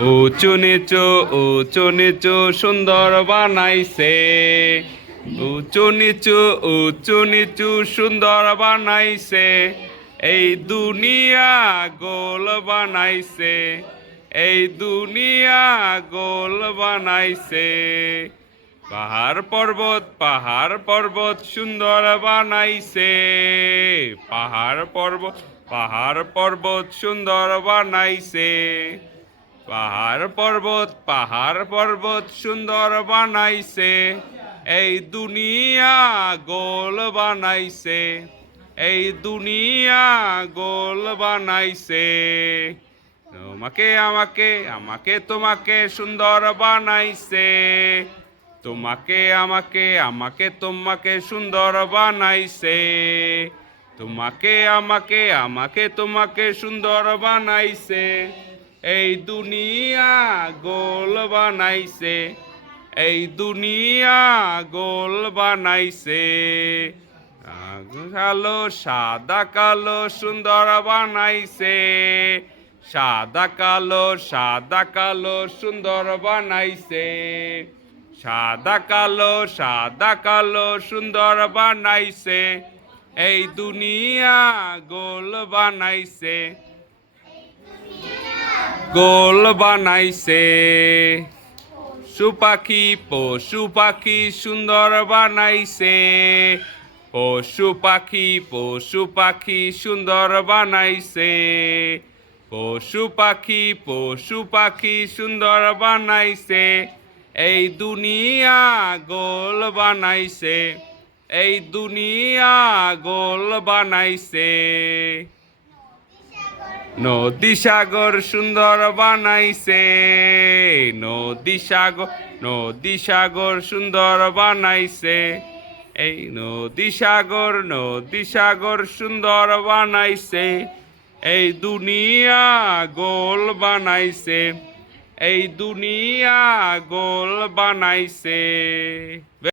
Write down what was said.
উঁচু নিচু সুন্দর বানাইছে। উঁচু নিচু সুন্দর বানাইছে। এই দুনিয়া গোল বানাইছে। এই দুনিয়া গোল বানাইছে। পাহাড় পর্বত সুন্দর বানাইছে। পাহাড় পর্বত সুন্দর বানাইছে। পাহাড় পর্বত সুন্দর বানাইছে। এই দুনিয়া গোল বানাইছে। এই দুনিয়া গোল বানাইছে। আমাকে তোমাকে সুন্দর বানাইছে। তোমাকে সুন্দর বানাইছে। তোমাকে সুন্দর বানাইছে। এই দুনিয়া গোল বানাইছে। এই দুনিয়া গোল বানাইছে। সাদা কালো সুন্দর বানাইছে। সাদা কালো সুন্দর বানাইছে। সাদা কালো সুন্দর বানাইছে। এই দুনিয়া গোল বানাইছে। গোল বানাইছে। পশু পাখি সুন্দর বানাইছে। পশু পাখি সুন্দর বানাইছে। পশু পাখি সুন্দর বানাইছে। এই দুনিয়া গোল বানাইছে। এই দুনিয়া গোল বানাইছে। নদী সাগর সুন্দর বানাইছে। নদী সাগর সুন্দর বানাইছে। এই নদী সাগর সুন্দর বানাইছে। এই দুনিয়া গোল বানাইছে। এই দুনিয়া গোল বানাইছে।